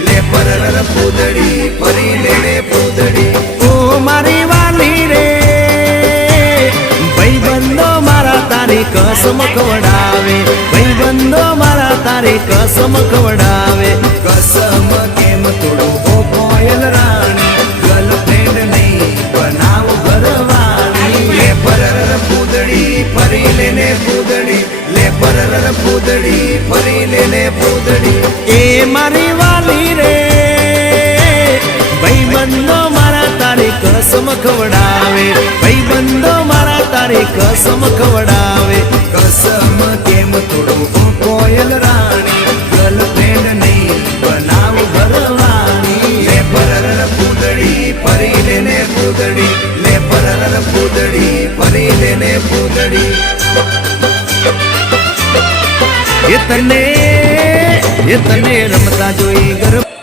લે પરર પૂદડી ફરી લેને પૂદડી ઓ મારી વાલી રે ભાઈબંધો મારા તારી કસમ ખવડાવે ભાઈબંધો મારા તારી કસમ ખવડાવે કસમ કેમ તોડો ઓ કોયલ રાણી ગર્લફ્રેન્ડ નહીં બનાવ ઘરવાળી લે પરર પૂદડી ફરી લેને પૂદડી લે પરર પૂદડી ફરી લેને પૂદડી એ મારી વાલી રે ભાઈબંધો મારા તારી કસમ ખવડાવે ભાઈબંધો મારા તારી કસમ ખવડાવે કસમ કેમ તોડો ઓ કોયલ રાણી ગર્લફ્રેન્ડ નહીં બનાવ ઘરવાળી લે પરર પૂદડી ફરી લેને પૂદડી લે પરર પૂદડી ફરી લેને પૂદડી એ તને રમતા જોઈ ગરબા